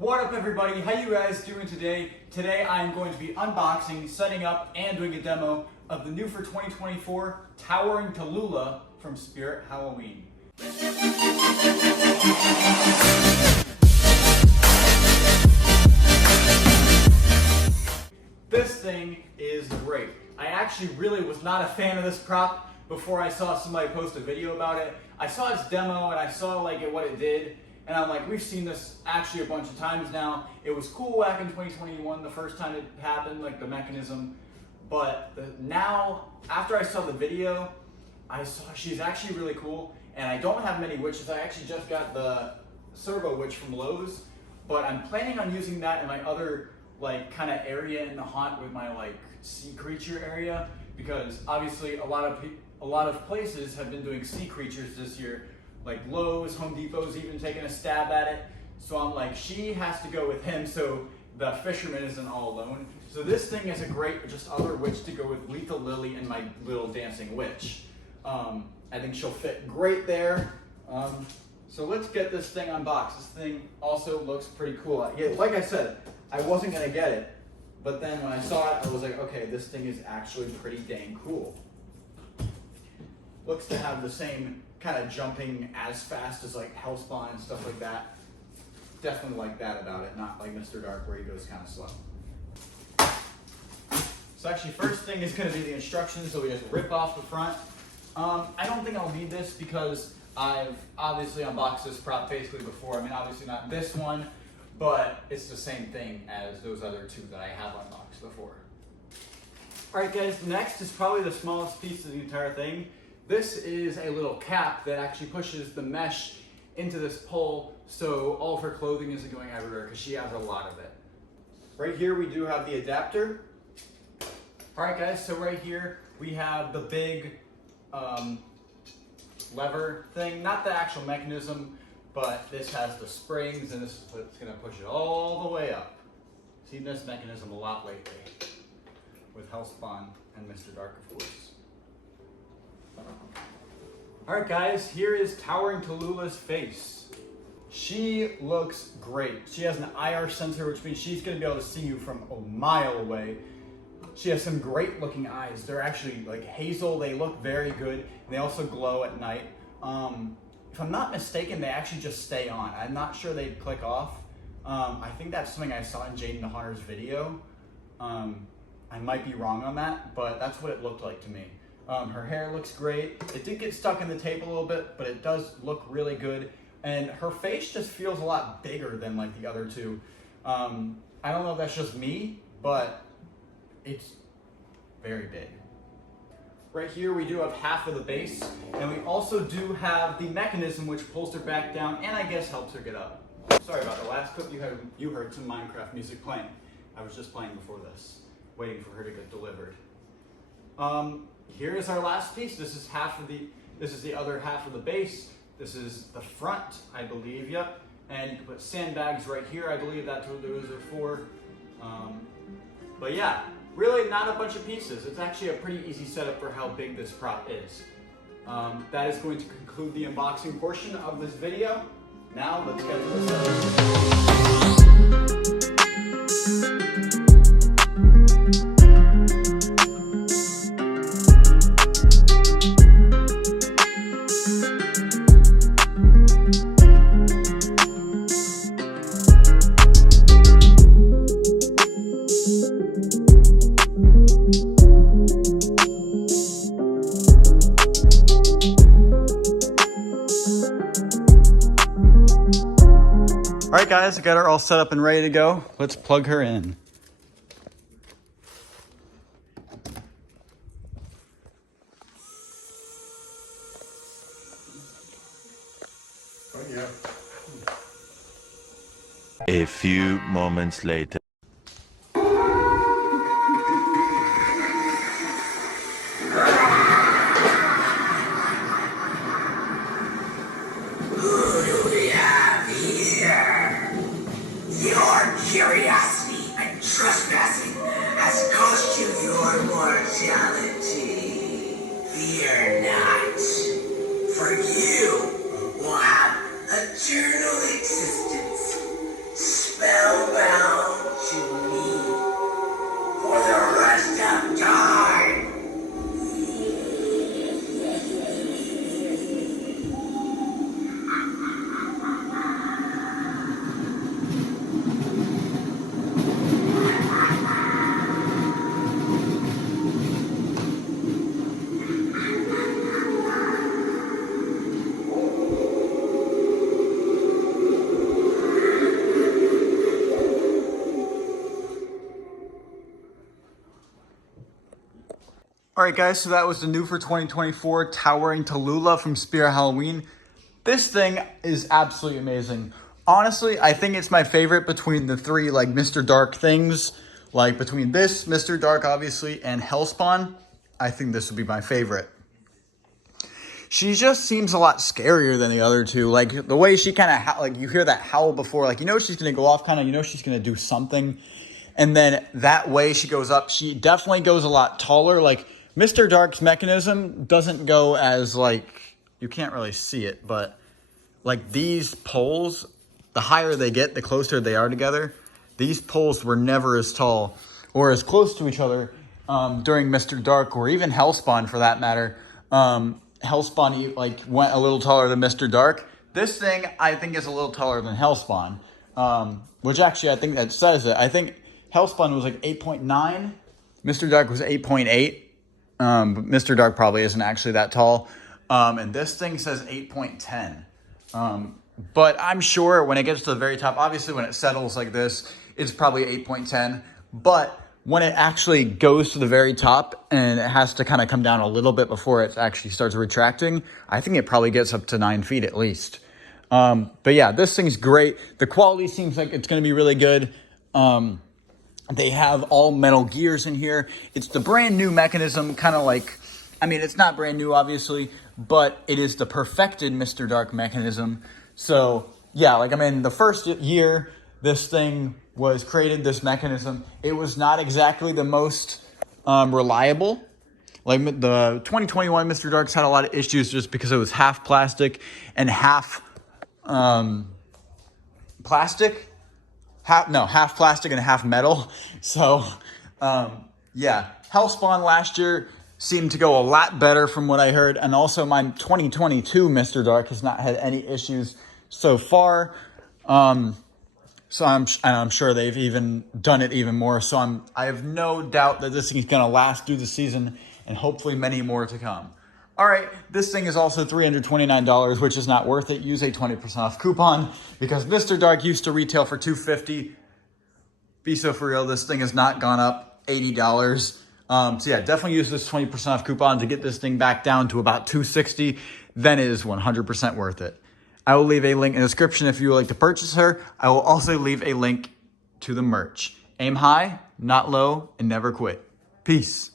What up everybody, how you guys doing today? Today I'm going to be unboxing, setting up, and doing a demo of the new for 2024 Towering Tallulah from Spirit Halloween. This thing is great. I actually really was not a fan of this prop before I saw somebody post a video about it. I saw its demo and I saw what it did. And I'm like, we've seen this actually a bunch of times now. It was cool back in 2021, the first time it happened, like the mechanism. But now, after I saw the video, I saw she's actually really cool. And I don't have many witches. I actually just got the servo witch from Lowe's. But I'm planning on using that in my other kind of area in the haunt with my sea creature area. Because obviously a lot of places have been doing sea creatures this year. Like Lowe's, Home Depot's even taking a stab at it. So I'm like, she has to go with him so the fisherman isn't all alone. So this thing is a great just other witch to go with Lethal Lily and my little dancing witch. I think she'll fit great there. So let's get this thing unboxed. This thing also looks pretty cool. Yeah, like I said, I wasn't gonna get it, but then when I saw it, I was like, okay, this thing is actually pretty dang cool. Looks to have the same kind of jumping as fast as Hellspawn and stuff like that. Definitely like that about it, not like Mr. Dark where he goes kind of slow. So actually first thing is going to be the instructions, so we just rip off the front. I don't think I'll need this because I've obviously unboxed this prop basically before. I mean obviously not this one, but it's the same thing as those other two that I have unboxed before. Alright guys, next is probably the smallest piece of the entire thing. This is a little cap that actually pushes the mesh into this pole so all of her clothing isn't going everywhere because she has a lot of it. Right here we do have the adapter. Alright guys, so right here we have the big lever thing, not the actual mechanism, but this has the springs and this is what's going to push it all the way up. Seen this mechanism a lot lately with Hellspawn and Mr. Dark of course. Alright guys, here is Towering Tallulah's face. She looks great. She has an IR sensor, which means she's going to be able to see you from a mile away. She has some great looking eyes. They're actually hazel, they look very good, and they also glow at night. If I'm not mistaken, they actually just stay on. I'm not sure they'd click off. I think that's something I saw in Jaden the Hunter's video. I might be wrong on that, but that's what it looked like to me. Her hair looks great. It did get stuck in the tape a little bit, but it does look really good. And her face just feels a lot bigger than the other two. I don't know if that's just me, but it's very big. Right here we do have half of the base, and we also do have the mechanism which pulls her back down and I guess helps her get up. Sorry about the last clip, you heard some Minecraft music playing. I was just playing before this, waiting for her to get delivered. Here is our last piece. This is the other half of the base. This is the front, I believe, yep. And you can put sandbags right here. I believe that's what those are for. But yeah, really not a bunch of pieces. It's actually a pretty easy setup for how big this prop is. That is going to conclude the unboxing portion of this video. Now let's get to the setup. Alright guys, I got her all set up and ready to go. Let's plug her in. Oh yeah. A few moments later. Your curiosity and trespassing has cost you your mortality. Fear not, for you will have eternal existence. Spell All right, guys, so that was the new for 2024 Towering Tallulah from Spirit Halloween. This thing is absolutely amazing. Honestly, I think it's my favorite between the three, like, Mr. Dark things. Like, between this, Mr. Dark, obviously, and Hellspawn, I think this would be my favorite. She just seems a lot scarier than the other two. Like, the way she kind of, like, you hear that howl before. Like, you know she's going to go off kind of, you know she's going to do something. And then that way she goes up. She definitely goes a lot taller. Like, Mr. Dark's mechanism doesn't go as, like, you can't really see it. But, like, these poles, the higher they get, the closer they are together. These poles were never as tall or as close to each other during Mr. Dark, or even Hellspawn for that matter. Hellspawn like went a little taller than Mr. Dark. This thing I think is a little taller than Hellspawn, which actually I think that says it. I think Hellspawn was like 8.9. Mr. Dark was 8.8. But Mr. Dark probably isn't actually that tall. And this thing says 8.10. But I'm sure when it gets to the very top, obviously when it settles like this, it's probably 8.10. But when it actually goes to the very top and it has to kind of come down a little bit before it actually starts retracting, I think it probably gets up to 9 feet at least. But yeah, this thing's great. The quality seems like it's going to be really good. They have all metal gears in here. It's the brand new mechanism, kind of like, I mean, it's not brand new, obviously, but it is the perfected Mr. Dark mechanism. So yeah, like, I mean, the first year this thing was created, this mechanism, it was not exactly the most reliable. Like the 2021 Mr. Darks had a lot of issues just because it was half plastic and half plastic. Half plastic and half metal. So yeah, Hellspawn last year seemed to go a lot better from what I heard. And also my 2022 Mr. Dark has not had any issues so far. So I'm sure they've even done it even more. So I have no doubt that this thing is going to last through the season and hopefully many more to come. All right, this thing is also $329, which is not worth it. Use a 20% off coupon because Mr. Dark used to retail for $250. Be so for real, this thing has not gone up $80. So yeah, definitely use this 20% off coupon to get this thing back down to about $260. Then it is 100% worth it. I will leave a link in the description if you would like to purchase her. I will also leave a link to the merch. Aim high, not low, and never quit. Peace.